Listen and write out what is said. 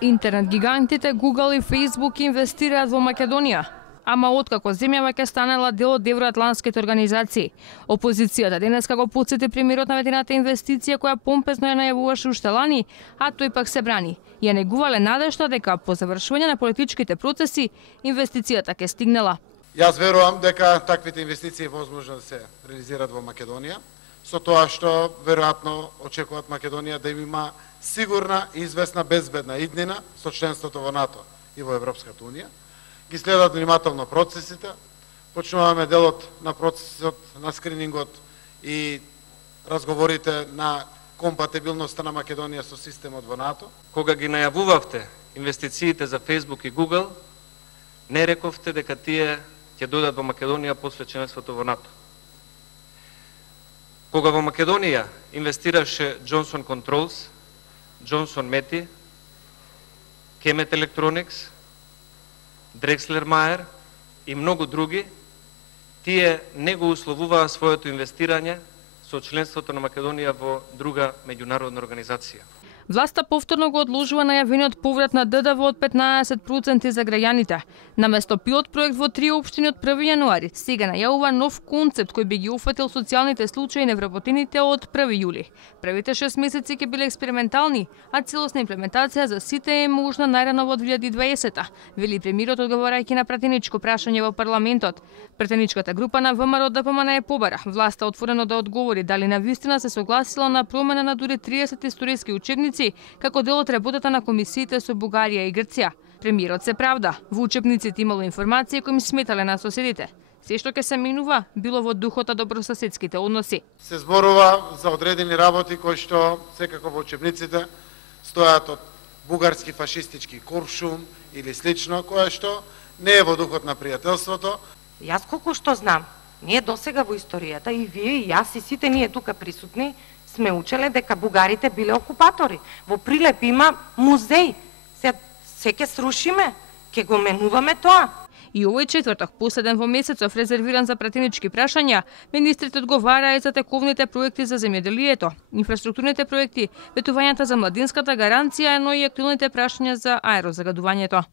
Интернет гигантите Google и Facebook инвестираат во Македонија, ама откако земјава ќе станала дел од евроатлантските организации. Опозицијата денеска го потсети премиерот на ведената инвестиција која помпезно ја најавуваше уште лани, а тој пак се брани. Ја негувале надежта дека по завршување на политичките процеси инвестицијата ќе стигнела. Јас верувам дека таквите инвестиции е возможно да се реализираат во Македонија, со тоа што веројатно очекуваат Македонија да има сигурна и известна безбедна иднина со членството во НАТО и во Европската Унија. Ги следат внимателно процесите, почнуваме делот на процесот на скринингот и разговорите на компатибилноста на Македонија со системот во НАТО. Кога ги најавувавте инвестициите за Facebook и Google, не рековте дека тие ќе додат во Македонија после членството во НАТО. Кога во Македонија инвестираше Johnson Controls, Johnson Matthey, Kemet Electronics, Drexler Meyer и многу други, тие не го условуваа своето инвестирање со членството на Македонија во друга меѓународна организација. Власта повторно го одложува најавениот поврат на ДДВ од 15% за граѓаните. Наместо пилот проект во 3 општини од 1 јануари, сега најавува нов концепт кој би ги уфатил социјалните случаи на вработените од 1 јули. Првите 6 месеци ќе биле експериментални, а целосна имплементација за сите е можна најрано во 2020-та, вели премиерот одговарајќи на пратеничко прашање во парламентот. Пратеничката група на ВМРО ДПМН е побара власта отворено да одговори дали навистина се согласила на промена на дури 30 историски учебници како дел од работата на комисиите со Бугарија и Грција. Премиерот се правда, во учебниците имало информации кои им сметале на соседите. Се што ќе се минува било во духот на добрососедските односи. Се зборува за одредени работи кои што секако во учебниците стојат од бугарски фашистички Коршун или слично, кое што не е во духот на пријателството. Јас колку што знам, ние досега во историјата и вие и јас и сите ние тука присутни сме учеле дека бугарите биле окупатори. Во Прилеп има музеј. Се ќе срушиме, ќе го менуваме тоа. И овој четврток, последен во месецов резервиран за пратенички прашања, министрите одговараа за тековните проекти за земјоделието, инфраструктурните проекти, ветувањата за младинската гаранција, но и актуелните прашања за аерозагадувањето.